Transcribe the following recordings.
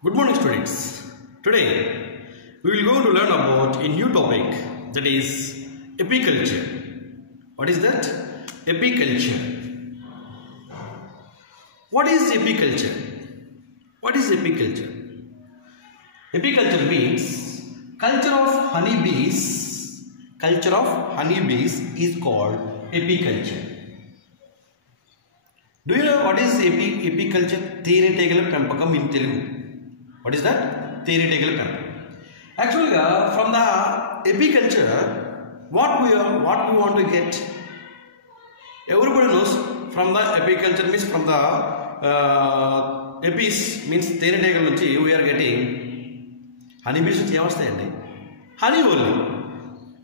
Good morning, students. Today we will go to learn about a new topic, that is apiculture. What is that? Apiculture. What is apiculture? What is apiculture? Apiculture means culture of honeybees. Culture of honeybees is called apiculture. Do you know what is apiculture? తేనెటీగల పెంపకం in Telugu. What is that? తేనెటీగల పెంపకం. Actually, from the apiculture, what we want to get? Everybody knows from the apiculture means from the apis means తేనెటీగల నుంచి we are getting honeybees నుంచి ఏమొస్తాయండి? Honey only.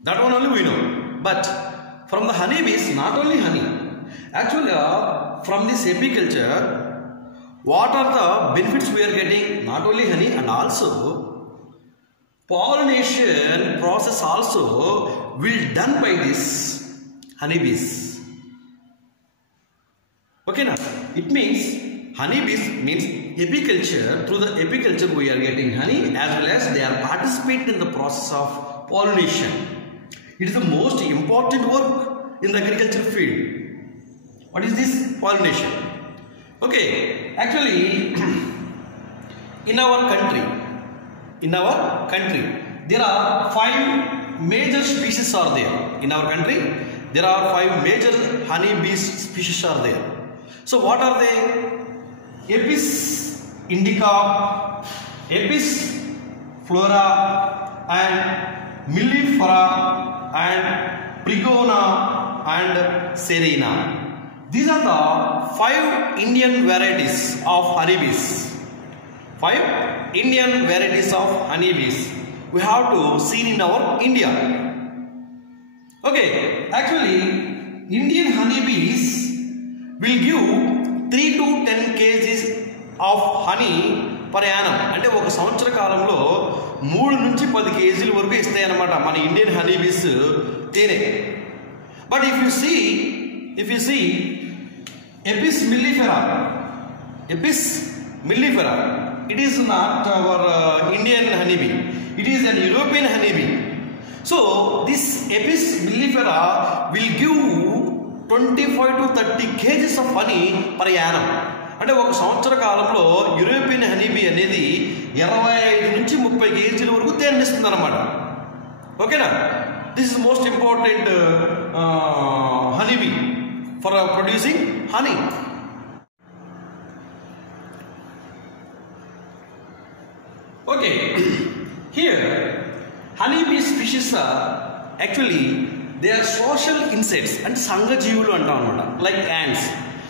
That one only we know. But from the honeybees, not only honey. Actually, from this apiculture, what are the benefits we are getting? Not only honey, and also pollination process also will done by this honeybees. Okay, now it means honeybees means apiculture. Through the apiculture, we are getting honey as well as they are participating in the process of pollination. It is the most important work in the agriculture field. What is this pollination? Okay, actually in our country there are 5 major species are there. In our country there are 5 major honeybees species are there. So what are they? Apis indica, Apis flora, and millifera, and prigona, and serena. These are the 5 Indian varieties of honeybees. 5 Indian varieties of honeybees we have to see in our India. Okay, actually Indian honeybees will give 3 to 10 kgs of honey per annum. అంటే ఒక సంవత్సర కాలంలో 3 నుంచి 10 kg వరకు ఇస్తాయి అన్నమాట మన Indian honeybees తేనె. But if you see Apis mellifera, it is not our Indian honeybee. It is an European honeybee. So this Apis mellifera will give 25 to 30 kgs of honey per annum. అంటే ఒక సంవత్సర కాలంలో European honeybee అనేది 25 నుంచి 30 kg వరకు తేనె ఇస్తుంది అన్నమాట. ఓకేనా? This is most important honeybee for producing honey. Okay, here honeybee species are actually they are social insects and సంఘజీవులు అంటాం అన్నమాట. Like ants.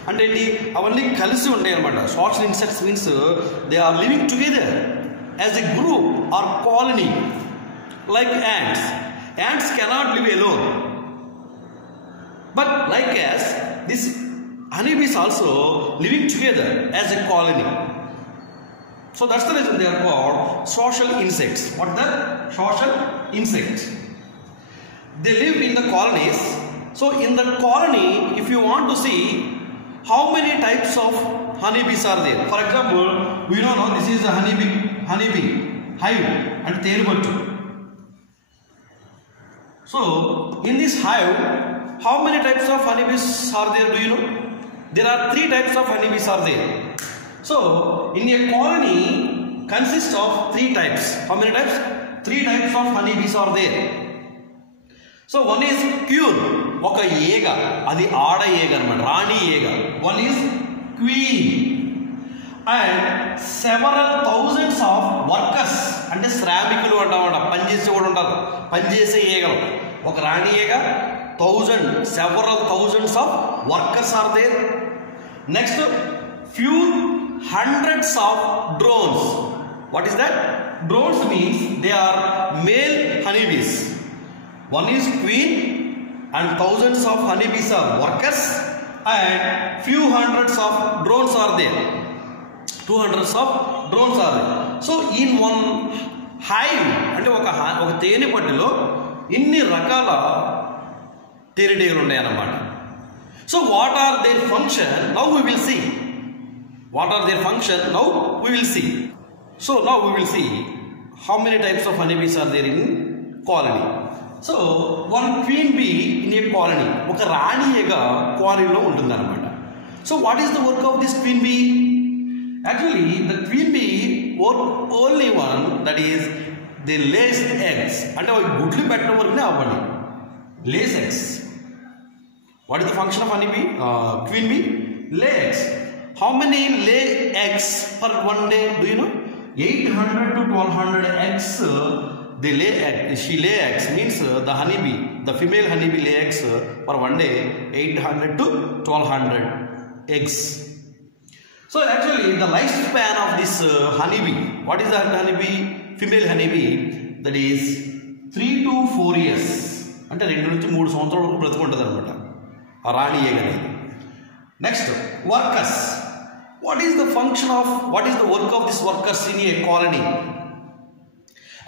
అంటే ఏంటి? అవన్నీ కలిసి ఉంటాయి అన్నమాట. Social insects means they are living together as a group or colony. Like ants. Ants cannot live alone. But like as this honeybees also living together as a colony. So that's the reason they are called social insects. What is that? Social insects. They live in the colonies. So in the colony, if you want to see how many types of honeybees are there. For example, we know now this is a honeybee hive and teenipattu. So in this hive, how many types of honeybees are there? Do you know? There are 3 types of honeybees are there. So in a colony consists of 3 types. How many types? 3 types of honeybees are there. So one is queen, oka ega, adi aada ega anamata, rani ega. One is queen, and several thousands of workers, ante శ్రామికులు అంటామట, పనిచేసే వాడు ఉంటారు, పనిచేసే ఈగలు. ఒక రాణి ఈగ, several thousands of workers are there. Next, few hundreds of drones. What is that? Drones means they are male honeybees. One is queen and thousands of honeybees are workers, and few hundreds of drones are there. 200 of drones are there. So in one hive, అంటే ఒక తేనె పట్టులో ఇన్ని రకాల తేనెటీగలు ఉన్నాయి అన్నమాట. So what are their function? Now we will see. What are their function? Now we will see. So now we will see how many types of honeybees are there in colony. So one queen bee in a colony, oka రాణిగా colony lo ఉంటుందన్నమాట. So what is the work of this queen bee? Actually the queen bee work only one, that is they lays eggs. అంటే గుడ్లు పెట్టడం వరకునే అవ్వండి. Lays eggs. What is the function of honeybee? Queen bee? Lay eggs. How many lay eggs per one day? Do you know? 800 to 1200 eggs. They lay eggs. She lay eggs means the honeybee, the female honeybee lay eggs per one day 800 to 1200 eggs. So actually the lifespan of this honeybee, what is the honeybee? Female honeybee, that is 3 to 4 years. అంటే 2 నుంచి 3 సంవత్సరాల వరకు బ్రతుకుంటుంది అనమాట ఆ రాణి ఏగని. Next workers. What is the function of, what is the work of these workers in a colony?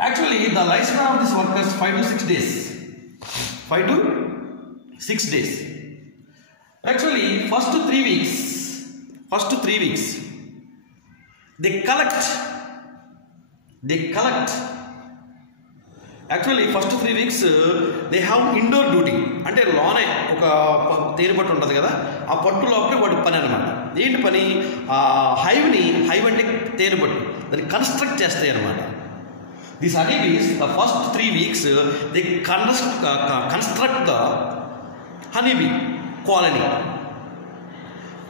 Actually the lifespan of these workers 5 to 6 days. 5 to 6 days. Actually first 3 weeks they collect. Actually first 3 weeks they have indoor duty. అంటే లోనే ఒక తేనె పట్టు ఉంటుంది కదా, ఆ పట్టు లోపలే వాటి పని అనమాట. ఏంటి పని? హైవ్ అంటే తేనె పట్టు, దాన్ని కన్స్ట్రక్ట్ చేస్తాయి అనమాట. These honeybees, the first 3 weeks they construct the honeybee colony,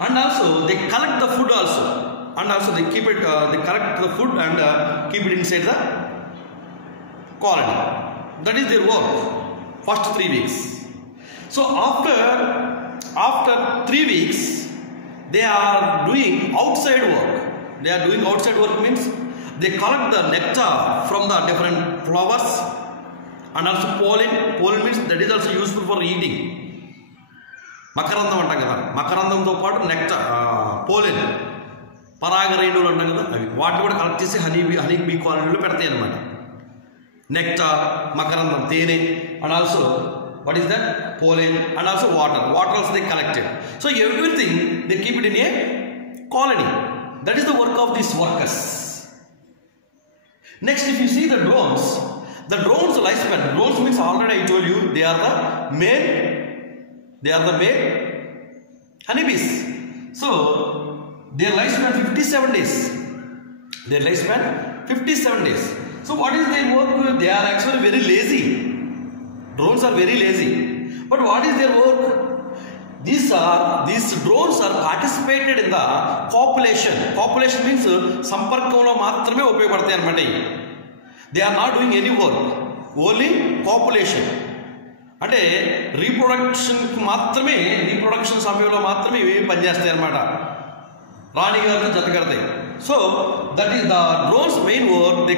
and also they collect the food also, and also they keep it, they collect the food and keep it inside the colony. That is their work, first 3 weeks. So after 3 weeks they are doing outside work. Means they collect the nectar from the different flowers and also pollen means that is also useful for eating. మకరందం అంటాం కదా, మకరందంతో పాటు nectar, pollen, పరాగరేణువులు అంటాం కదా, అవి వాటిని కూడా collect చేసి honey bee కాలనీలో పెడతాయి అన్నమాట. నెక్టర్, మకరందం, తేనె, and also what is that? Pollen, and also water also they collected. So everything they keep it in a colony. That is the work of these workers. Next, if you see the drones lifespan. Drones means already I told you they are the male honeybees. So their lifespan 57 days. So what is their work? They are actually very lazy. Drones are very lazy. But what is their work? These drones are participated in the copulation. Copulation means సంపర్కంలో మాత్రమే ఉపయోగపడతాయి అన్నమాట. They are not doing any work, only copulation. అంటే reproduction సమయంలో మాత్రమే ఇవి పనిచేస్తాయి అన్నమాట. రాణి గారు జత కడతాయి. So that is the drones main work. They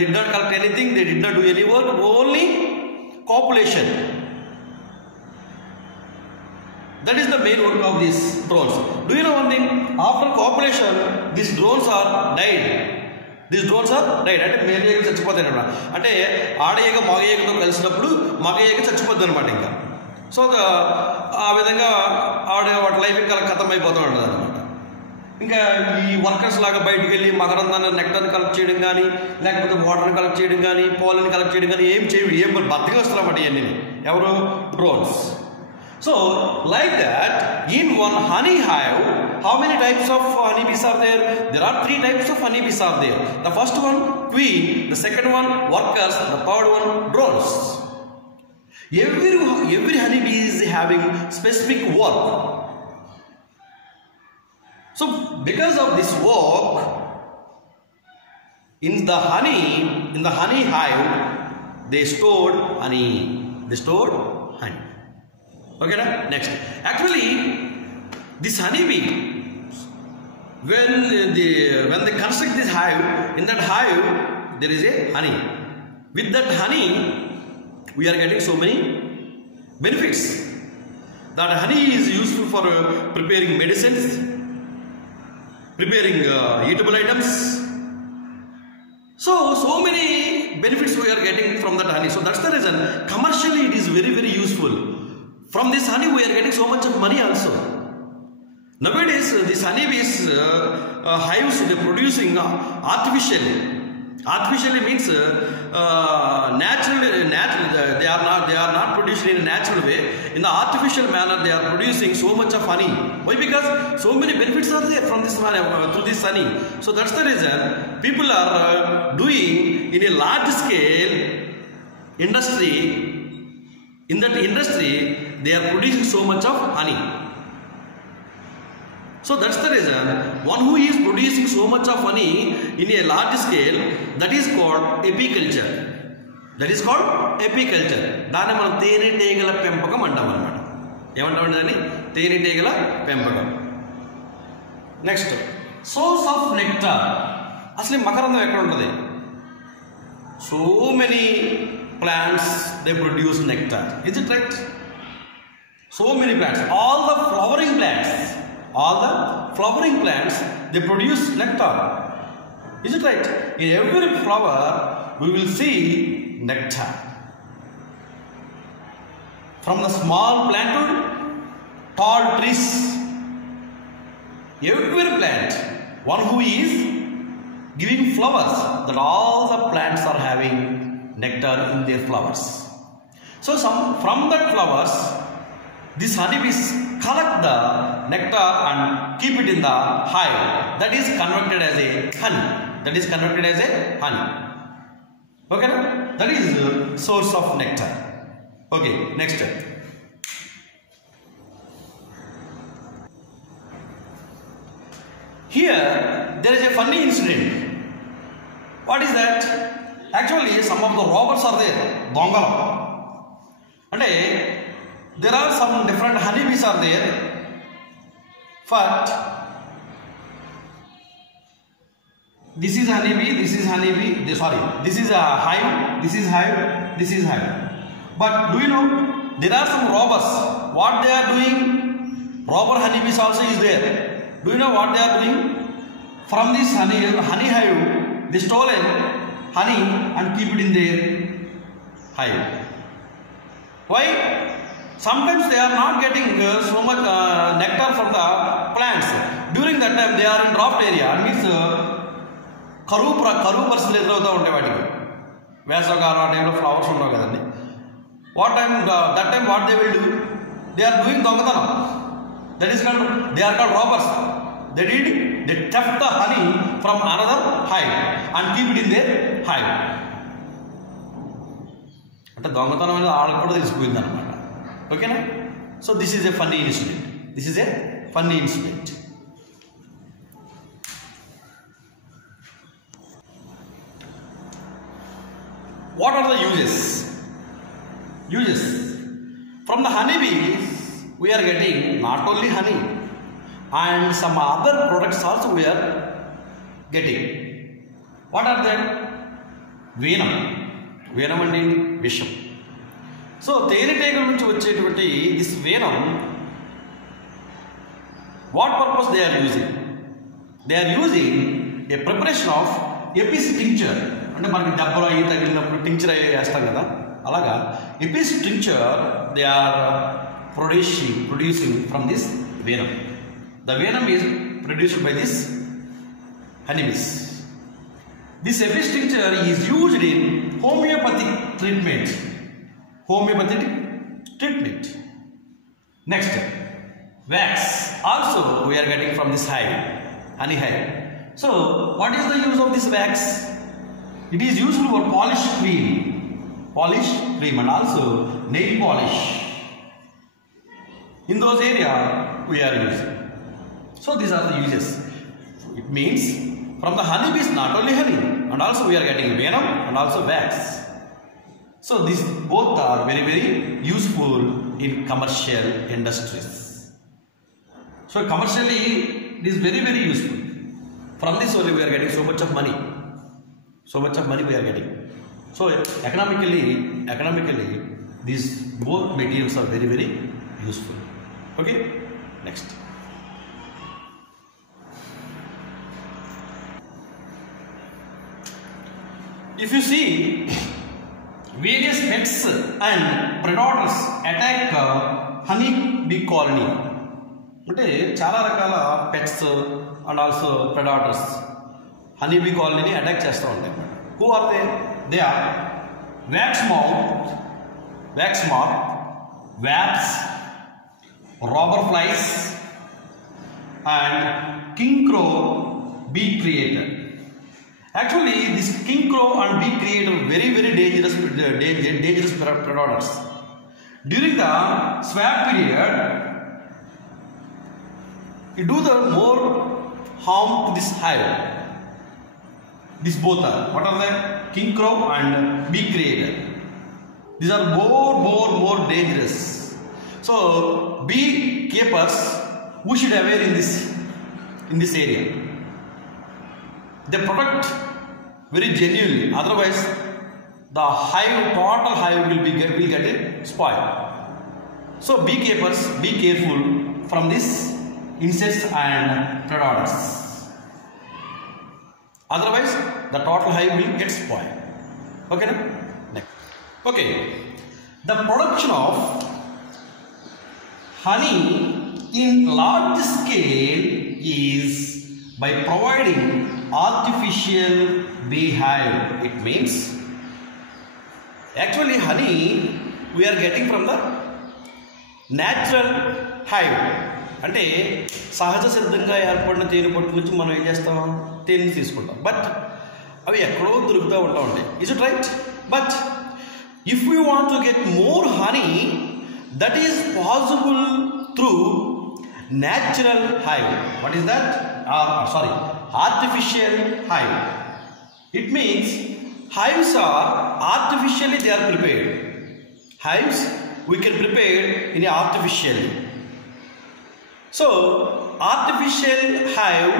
did not collect anything, they did not do any work, only copulation. That is the main work of these drones. Do you know one thing? After copulation, these drones are died. అంటే male ఏగ చచ్చిపోతాయి అన్నమాట. అంటే ఆడ ఏగ మగ ఏగతో కలిసినప్పుడు మగ ఏగ చచ్చిపోద్ది అనమాట. ఇంకా సో ఆ విధంగా వాటి లైఫ్ ఇంకా ఖతం అయిపోతూ ఉంటుంది అనమాట. ఇంకా ఈ వర్కర్స్ లాగా బయటకు వెళ్ళి మకరందాన్ని, నెక్టర్ని కలెక్ట్ చేయడం కానీ, లేకపోతే వాటర్ని కలెక్ట్ చేయడం కానీ, పోలని కలెక్ట్ చేయడం కానీ ఏం బద్దగా వస్తున్నారన్నమాట ఇవన్నీ. ఎవరు? Drones. So like that, in one honey hive, how many types of honeybees are there? There are 3 types of honeybees are there. The first one, queen. The second one, workers. The third one, drones. Every honeybee is having specific work. So because of this work, in the honey hive, they stored honey. Okay, next. Actually, this honeybee, when they construct this hive, in that hive there is a honey. With that honey, we are getting so many benefits. That honey is useful for preparing medicines, preparing eatable items. So many benefits we are getting from that honey. So that's the reason commercially it is very, very useful. From this honey we are getting so much of money also. Nowadays, these honeybees hives they are producing artificially. Artificially means naturally. They are not produced in a natural way. In the artificial manner, they are producing so much of honey. Why? Because so many benefits are there from this honey, through this honey. So that's the reason people are doing in a large scale industry. In that industry, they are producing so much of honey. So that's the reason one who is producing so much of honey in a large scale, that is called apiculture. That is called apiculture. దాన్ని మనం తేనెటీగల పెంపకం అంటాం అన్నమాట. ఏమంటామండి దాన్ని? తేనెటీగల పెంపకం. Next source of nectar. అసలు మకరందం ఎక్కడ ఉంటుంది? So many plants they produce nectar. Is it right? So many plants, all the flowering plants they produce nectar. Is it right? In every flower we will see nectar. From the small plant to tall trees, every plant, one who is giving flowers, that all the plants are having nectar in their flowers. So from that flowers, these honeybees collect the nectar and keep it in the hive. That is converted as a honey. Okay, that is the source of nectar. Okay, next. Here there is a funny incident. What is that? Actually, some of the robbers are there. Dongalam. And there are some different honeybees are there. But this is honeybee, this is honeybee. This is a hive, this is hive, this is hive. But do you know there are some robbers? What they are doing? Robber honeybees also is there. Do you know what they are doing? From this honey hive, they stolen honey and keep it in their hive. Why? Sometimes they are not getting so much nectar from the plants. During that time they are in drought area. It means karu person ఎదురవుతూ ఉంటాయి వాటికి. వేసవకాలం ఆ టైంలో flowers ఉండవు కదండి. That time what they will do? They are doing దొంగతనం. That is called, they are called robbers. They theft the honey from another hive and keep it in their hive. అంటే దొంగతనం అనేది వాళ్ళకు కూడా తెలిసిపోయింది అనమాట. ఓకేనా? So this is a funny incident. What are the uses? From the honeybees we are getting not only honey and some other products also we are getting. What are they? Venom అంటే విషం. So తేనెటీగల నుంచి వచ్చేటువంటి this venom, what purpose they are using? They are using a preparation of Apis tincture. అంటే మనకి దెబ్బలు అయ్యి తగిలినప్పుడు టించర్ అయ్యి వేస్తాం కదా, అలాగా Apis tincture they are producing from this venom. The venom is produced by this honeybees. This Apis tincture is used in homeopathic treatment. Next, wax. Also we are getting from this hive, honey hive. So what is the use of this wax? It is used for polish cream and also nail polish. In those areas we are using. So these are the uses. It means from the honeybees not only honey, and also we are getting venom and also wax. So these both are very, very useful in commercial industries. So commercially it is very, very useful. From this only we are getting so much of money we are getting. So economically these both materials are very, very useful. Okay, next. If you see, various pests and predators attack honey bee colony. అంటే చాలా రకాల pets and also predators honeybee కాలనీని attack చేస్తూ ఉంటాయి. Who are they? They are wax moth, wasps, robber flies and king crow bee creator. Actually, this king crow and bee creator very dangerous predators. During the swap period, it do the more harm to this hive. These both are, what are they? King crow and bee creator. These are more dangerous. So bee keepers, we should aware in this area. They protect very genuinely. Otherwise, the total hive will get it spoiled. So beekeepers, be careful from these insects and predators. Otherwise, the total hive will get spoiled. Okay, no? Next. Okay, the production of honey in large scale is by providing artificial beehive. It means actually honey we are getting from the natural hive. అంటే సహజ సిద్ధంగా ఏర్పడిన తేనె పట్టు నుంచి మనం ఏం చేస్తాం? తేనెని తీసుకుంటాం. బట్ అవి ఎక్కడో దొరుకుతూ ఉంటాయి. Is it right? But if we want to get more honey, that is possible through natural hive. What is that? Artificial hive. It means hives are artificially they are prepared. Hives we can prepare in a artificially. So artificial hive,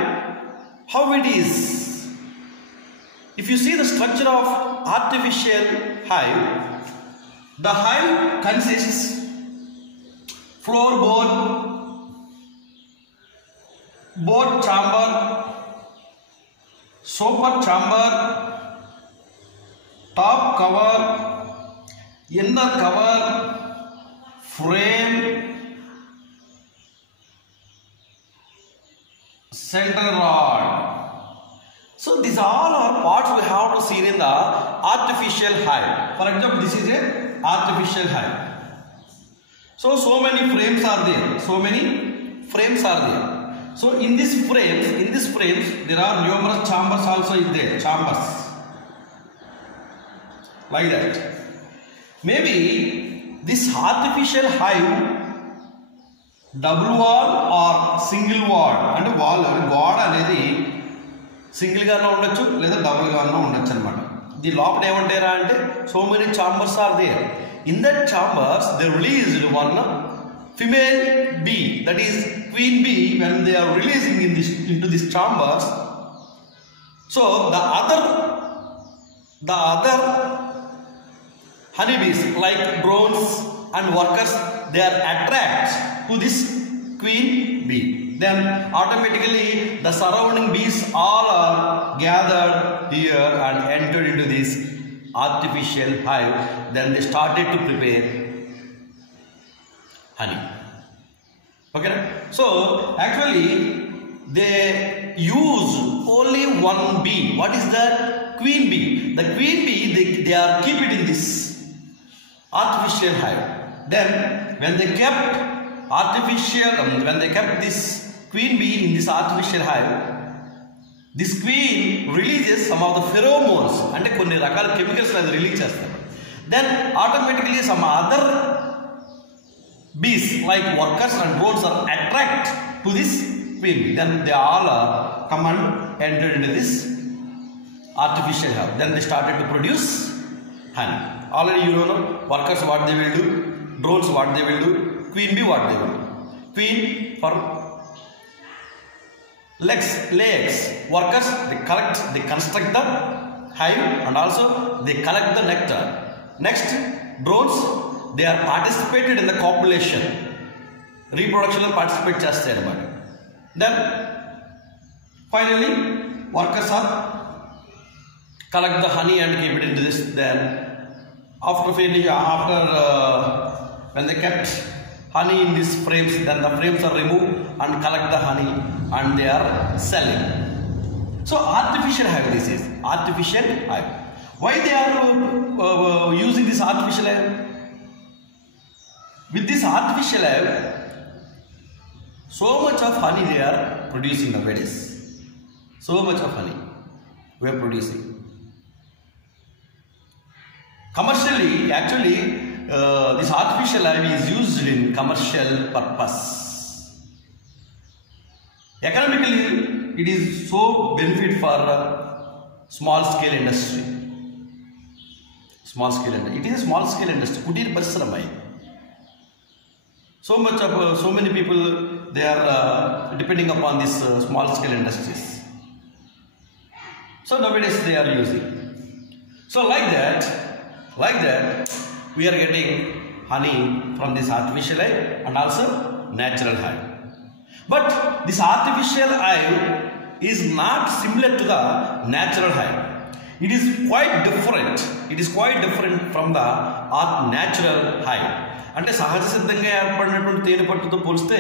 how it is? If you see the structure of artificial hive, the hive consists floorboard, board chamber, super chamber, top cover, inner cover, frame, center rod. So these all are parts we have to see in the artificial hive. For example, this is a artificial hive. So many frames are there. So in these frames, there are numerous chambers also is there. Chambers. Like that. Maybe this artificial hive double wall or single wall. And wall అనేది single గానే ఉండొచ్చు లేదా double గానే ఉండొచ్చు అన్నమాట. The లోపల ఏమంటారా అంటే so many chambers are there. In that chambers they released one female bee, that is queen bee. When they are releasing into these chambers, so the other honeybees like drones and workers, they are attracted to this queen bee. Then automatically the surrounding bees all are gathered here and entered into this artificial hive. Then they started to prepare honey. Okay, so actually they use only one bee. What is that? Queen bee. The queen bee, they are keep it in this artificial hive. Then when they kept this queen bee in this artificial hive, this queen releases some of the pheromones, అంటే కొన్ని రకాల chemicals అది release చేస్తారు. Then automatically some other bees like workers and drones are attracted to this queen bee. Then they all come and enter into this artificial hive. Then they started to produce honey. Already you know workers what they will do, drones what they will do, queen bee what they will do. Queen for legs, workers they construct the hive and also they collect the nectar. Next, drones, they are participated in the copulation, reproduction and participate chestare. Then finally workers are collect the honey and keep it into this. Then after when they kept honey in these frames, then the frames are removed and collect the honey and they are selling. So artificial hive, this is artificial hive. Why they are using this artificial hive? With this artificial hive, so much of honey they are producing nowadays. So much of honey we are producing. Commercially, actually, this artificial hive is used in commercial purpose. Economically, it is so benefit for small scale industry. Small scale industry. It is a small scale industry. Kutir Parisaramai. So much of so many people they are depending upon these small scale industries. So nowadays they are using. So like that we are getting honey from this artificial hive and also natural hive. But this artificial hive is not similar to the natural hive. It is quite different. It is quite different from the natural hive. అంటే సహజ సిద్ధంగా ఏర్పడినటువంటి తేనె పట్టుతో పోలిస్తే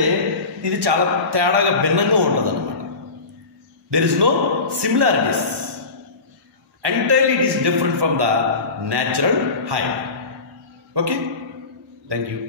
ఇది చాలా తేడాగా భిన్నంగా ఉంటుంది అన్నమాట. There is no similarities. Entirely it is different from the natural hive. Okay? Thank you.